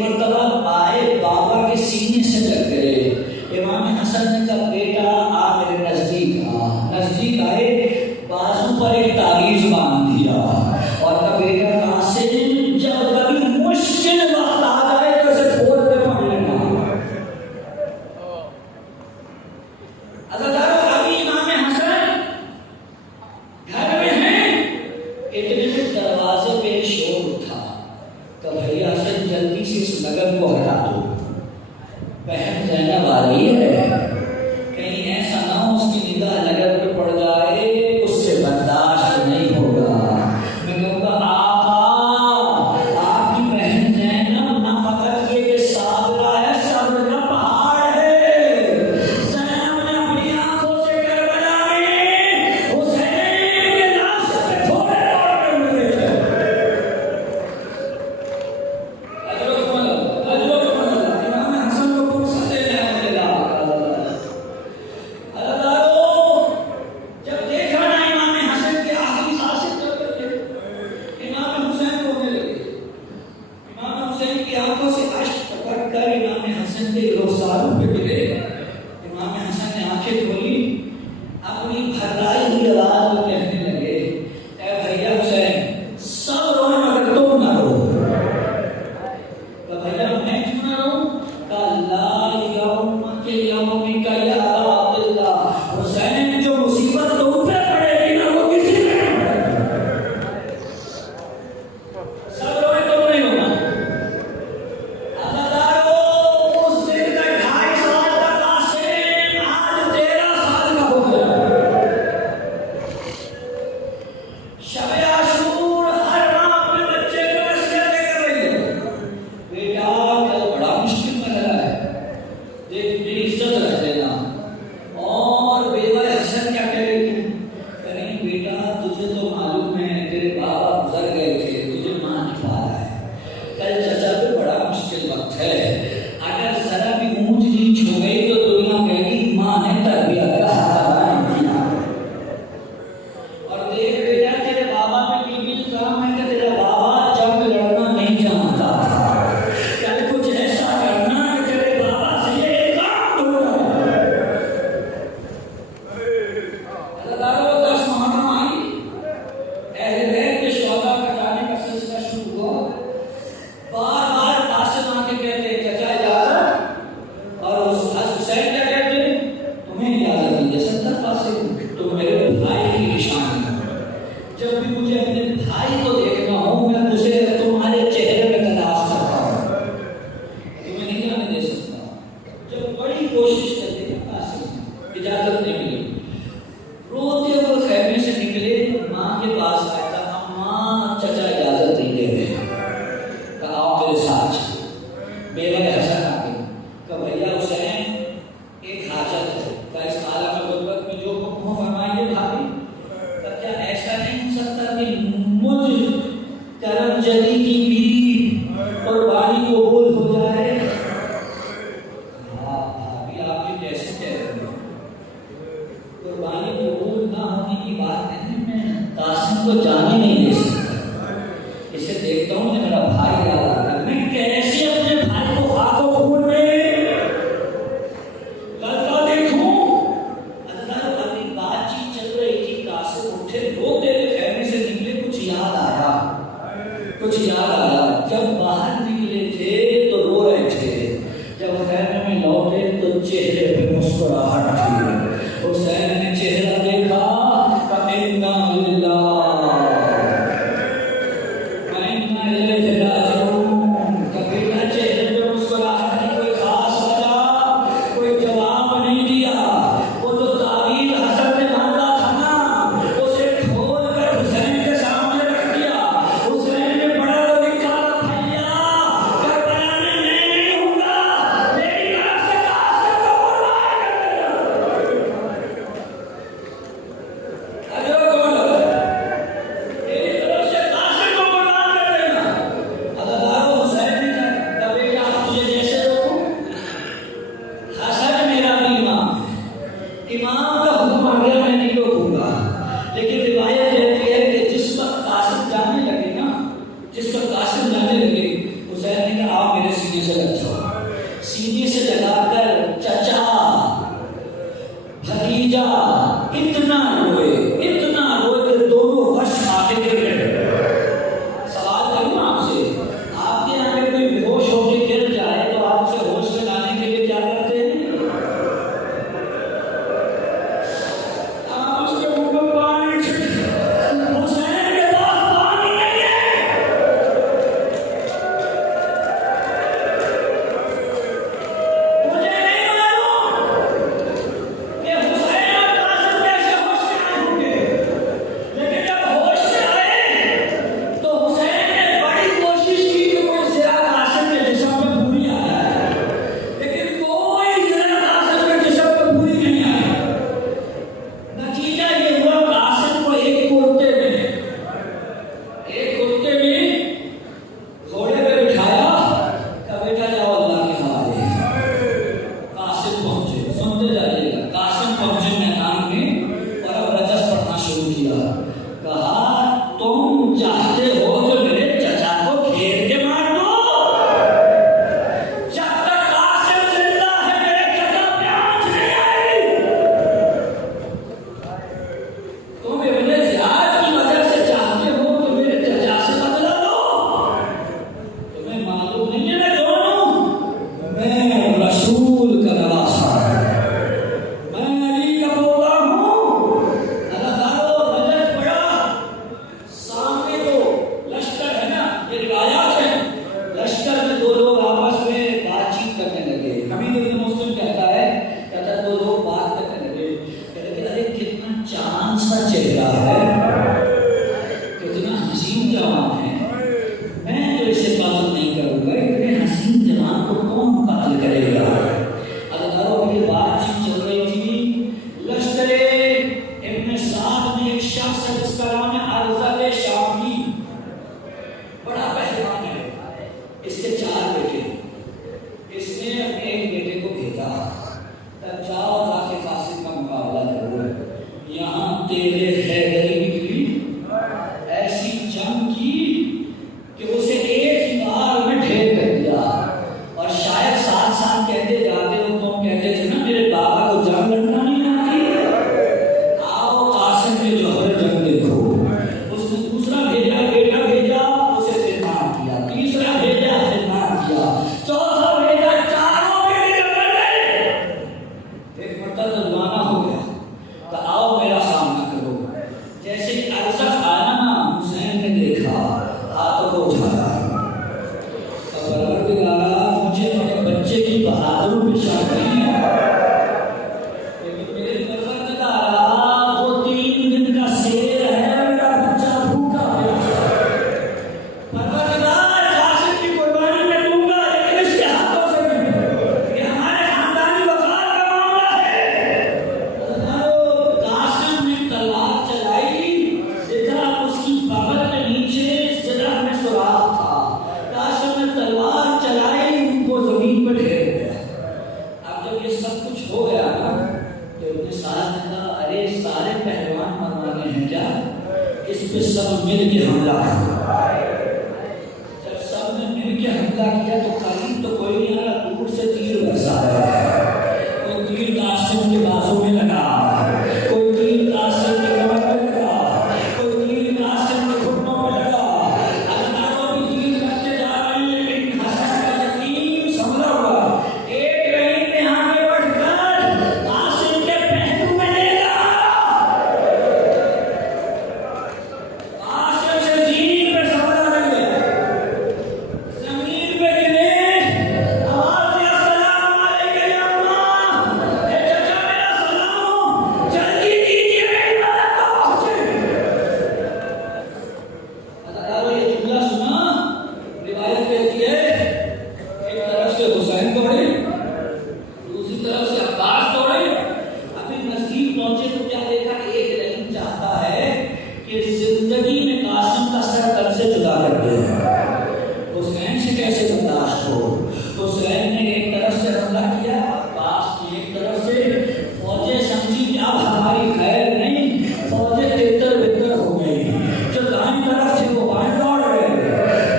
مرتبہ بابا کے سینے سے لگ گئے۔ امام حسن کا بیٹا عزادارو ابھی امام حسن گھر میں ہیں، اتنے میں دروازے پہ شور اٹھا کہ بھیا حسن جلدی سے اس لگن کو ہٹا دو، بہن زینب آ رہی ہے، کہیں ایسا نہ ہو اس کی نگاہ لگن پہ پڑ جائے، اس سے برداشت نہیں ہوگا۔ میں کہوں گا آقا، آپ کی بہن زینب نہ فقط یہ کہ صابرہ ہے، صبر کا پہاڑ ہے۔ زینب نے اپنی آنکھوں سے کربلا میں حسین کے لاش پہ تھوڑے توڑے ہوئے تھے۔ امام حسن کو فرصت دینے والے جب دیکھا نا امام حسن کے آخری سانسیں چل رہی ہے، امام حسین رونے لگے۔ امام حسین کی آنکھوں سے اشک ٹپک کر امام حسن کے رخساروں پہ گرے۔ امام حسن نے آنکھیں کھولی، اپنی بھرائی ہوئی آواز میں کہنے لگے، اے بھیا حسین، سب روئے مگر تم نہ رو۔ کہ بھیا میں کیوں نہ رو؟ کہ لا یوم کے یوم کا یا عبداللہ، حسین جو مصیبت تم پہ پڑے گی نا وہ کسی پہ نہیں پڑے گی۔ سب روئے تم نہیں ہوگا۔ عزادارو، اس دن کا 2.5 سال کا قاسم آج 13 سال کا ہو گیا۔ شب عاشور ہر ماں اپنے بچے کو نصیحتیں کر رہی ہے، بیٹا کل بڑا مشکل مرحلہ ہے، دیکھ میری عزت رکھ دینا۔ اور بیوہ حسن کیا کرے گی؟ کریں بیٹا تجھے تو معلوم ہے تیرے بابا گزر گئے تھے، تجھے ماں نہیں پالا ہے، کل چچا پہ بڑا مشکل وقت ہے، اگر ذرا بھی اونچ نیچ ہو گئی تو دنیا کہے گی ماں نے تربیت کا ہاتھ نہیں دیا۔ اور دیکھ بیٹا تیرے بابا میں بھی الزام ہے کہ تیرا بابا جنگ لڑنا نہیں جانتا تھا، کل کچھ ایسا کرنا کہ تیرے بابا سے یہ الزام دور ہو۔ عزادارو، 10 محرم آئی، اہل بیت کے شہداء کا جانے کا سلسلہ شروع ہوا۔ بار بار قاسم آ کے کہتے چچا اجازت، اور اس حسین کیا کہتے تمہیں اجازت نہیں دے سکتا قاسم، تم میرے بھائی کی نشان ہے، جب بھی مجھے اپنے بھائی کو دیکھنا ہو میں اسے تمہارے چہرے میں تلاش کرتا ہوں، تمہیں نہیں جانے دے سکتا۔ جب بڑی کوشش کرتے ہیں قاسم، اجازت نہیں ملی، روتے ہوئے خیمے سے نکلے، ماں کے پاس آیا تھا، اماں چچا اجازت نہیں دے رہے، کہا آؤ میرے ساتھ۔ بیوہ حسن آ گئی، کہ بھیا حسین ایک حاجت ہے، کہ اس عالم غربت میں جو حکم ہو فرمائیے بھابھی۔ کہ کیا ایسا نہیں ہو سکتا کہ مجھ کرم جدی کی بیوی قربانی قبول ہو جائے؟ ہاں بھابھی آپ یہ کیسے کہہ رہے ہیں؟ قربانی قبول نہ ہونے کی بات نہیں، میں قاسم کو جانے نہیں دے سکتا، اسے دیکھتا ہوں کہ میرا بھائی یاد آتا ہے، میں کیسے اپنے بھائی کو خاک و خون میں لڑتا دیکھوں؟ عزادارو، ابھی بات چیت چل رہی تھی، قاسم اٹھے، روتے ہوئے خیمے سے نکلے، کچھ یاد آیا۔ جب باہر نکلے تھے تو رو رہے تھے، جب خیمے میں لوٹے تو چہرے پہ مسکراہٹ تھی۔ حسین نے چہرہ دیکھا، فَإِنَّا لِلَّهِ وَإِنَّا إِلَيْهِ رَاجِعُونَ۔ کبھی نہ چہرے پہ مسکراہٹ کی کوئی خاص وجہ، کوئی جواب نہیں دیا۔ وہ تو تعویذ حسن نے مانگا تھا نا، اسے کھول کر حسین کے سامنے رکھ دیا۔ حسین نے بڑا رو نکالا، بھیا کربلا میں میں نہیں ہوں گا، میری طرف سے قاسم کو قربان کر دینا۔ میری طرف سے قاسم کو قربان کر دینا۔ عزادارو، حسین نے کہا بیٹا آپ مجھے جیسے روکو، حسن میرا بھی امام ہے، امام کا حکم آ گیا میں نہیں روکوں گا، لیکن روایت کہتی ہے کہ جس وقت قاسم جانے لگے، حسین نے کہا آپ میرے سینے سے لگ جاؤ۔ سینے سے لگا کر چچا بھتیجا اتنا روئے کہ دونوں وش آگے گر گئے۔ سوال کروں آپ سے، آپ کے یہاں کوئی بے ہوش ہو کے گر جائے تو آپ اسے ہوش میں لانے کے لیے کیا کرتے ہیں؟ جوان سا چہرہ ہے، کتنا حسین جوان ہے، میں تو اسے قتل نہیں کروں گا، اتنے حسین جوان کو کون قتل کرے گا؟ اداروں کی بات چیت چل رہی تھی، لشکر ابن سعد میں ایک شخص ہے جس کا نام ہے ارزل شامی، بڑا پہلوان ہے، اس کے 4 بیٹے، اس نے اپنے ایک بیٹے کو بھیجا، تب جاؤ جا کے قاسم کا مقابلہ کرو، یہاں تیرے حیدری نکلی، ایسی جنگ کی کہ اسے ایک ہی بار میں ڈھیر کر دیا، اور شاید ساتھ ساتھ کہتے جاتے ہو تم کہتے تھے نا میرے بابا کو جنگ لڑنا نہیں آتی، آؤ قاسم کے جوہر جنگ دیکھو۔ اس نے دوسرا بھیجا، بیٹا بھیجا، اسے پھر مار کیا، تیسرا بھیجا، پھر مار کیا، چوتھا بھیجا، چاروں بیٹے مر گئے۔ ایک مرتبہ دیوانہ ہو گیا تو آؤ میرا سامنا کرو، جیسے ہی ارزق آیا نا حسین نے دیکھا ہاتھوں کو اٹھایا، پروردگارا مجھے اپنے بچے کی بہادری پہ شک نہیں ہے، لیکن میرے پروردگارا وہ 3 دن کا سیر ہے، میرا بچہ بھوکا پیاسا ہے، پروردگار قاسم کی قربانی میں دوں گا لیکن اس کے ہاتھوں سے نہیں، یہ ہمارے خاندانی وقار کا معاملہ ہے۔ قاسم نے تلوار چلائی، دیکھا اس کی بغل کے نیچے سرہ میں سوراخ تھا، قاسم نے تلوار چلائی، وہ زمین پر ڈھیر گیا۔ اب جب یہ سب کچھ ہو گیا نا تو ابن سعد نے کہا ارے سارے پہلوان مروانے ہیں کیا، اس پہ سب مل کے حملہ کیا۔ جب سب نے مل کے حملہ کیا تو قریب تو کوئی نہیں آیا، دور سے تیر برسا رہا ہے، کوئی تیر قاسم کے بازو میں لگا، کوئی تیر قاسم کے کمر میں لگا، کوئی تیر قاسم کے گھٹنوں میں لگا، اللہ کو بھی تیر کرتے جا رہے ہیں، لیکن حسن کا یقین سنبھلا ہوا، ایک رہی نے آگے بڑھ کر قاسم کے پہلو میں لے گا، قاسم سے زمین پر سوار کر گیا، زمین پہ گرے، آواز دیا السلام علیکم یا اللہ، اے چچا میرا سلام، جلدی کیجیے میری مدد کو پہنچے۔ اداروں یہ جملہ سنا، روایت کہتی ہے ایک طرف سے حسین دوڑے، دوسری طرف سے عباس دوڑے، ابھی نزدیک پہنچے تو کیا دیکھا کہ ایک رحیم چاہتا ہے کہ زندگی میں قاسم کا سر تن سے جدا کر دے، حسین سے کیسے برداشت ہو، حسین نے ایک طرف سے حملہ کیا، عباس نے ایک طرف سے، فوجیں سمجھی کہ اب ہماری خیر نہیں، فوجیں تتر بتر ہو گئی، جو دائیں طرف تھے وہ بائیں دوڑ گئے،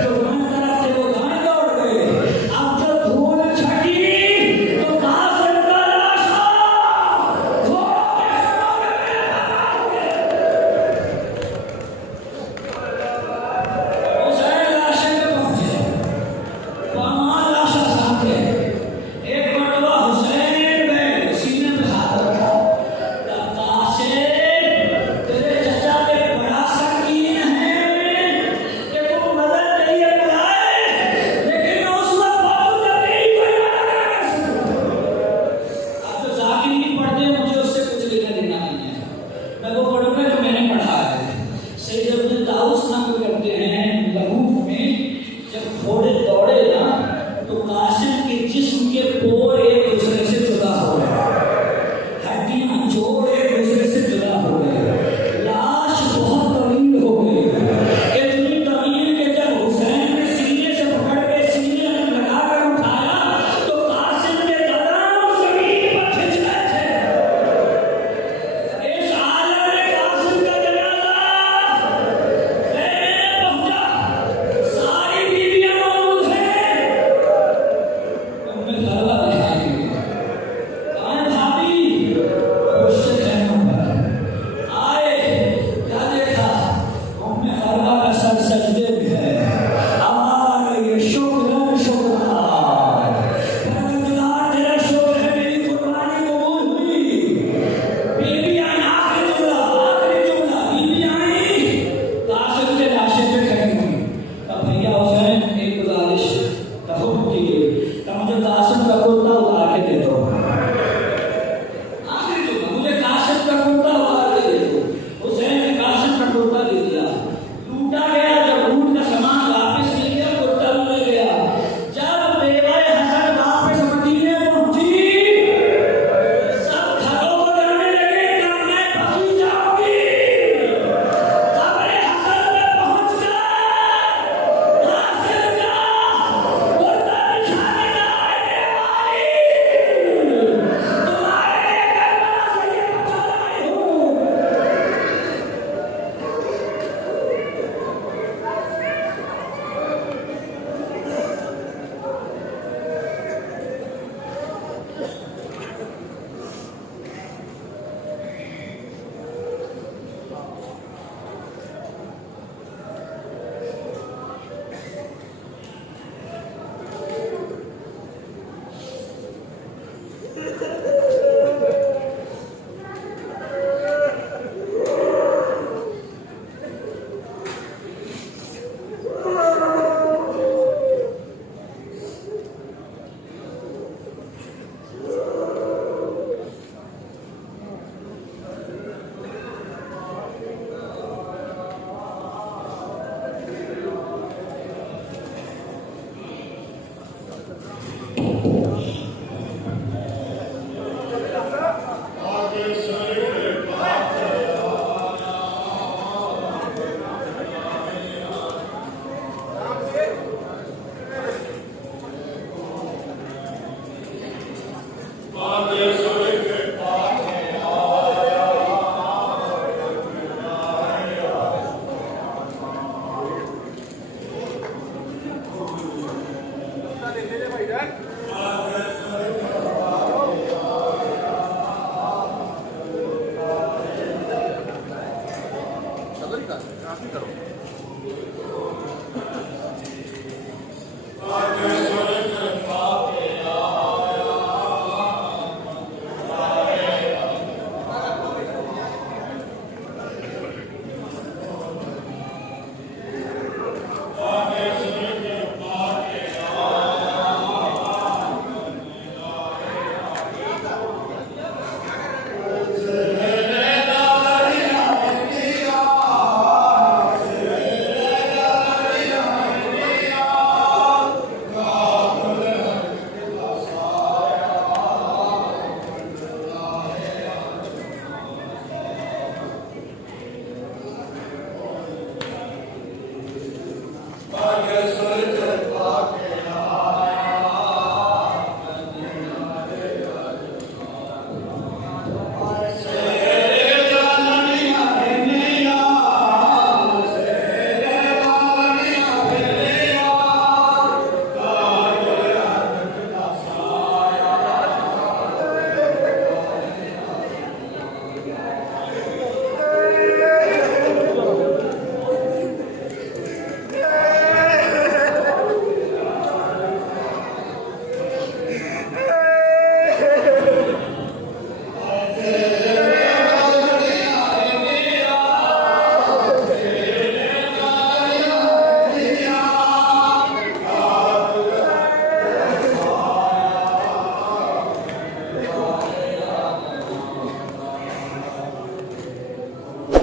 جو بائیں طرف تھے وہ دائیں دوڑ گئے، اب جو دھول چھٹی تو قاسم کا لاشا گھوڑوں کے سروں میں بیٹھا ہو گیا۔ حسین لاشے پہ پہنچے، وہاں لاشا سامنے، ایک مرتبہ حسین نے سینے پہ ہاتھ رکھا، تب قاسم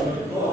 اللہ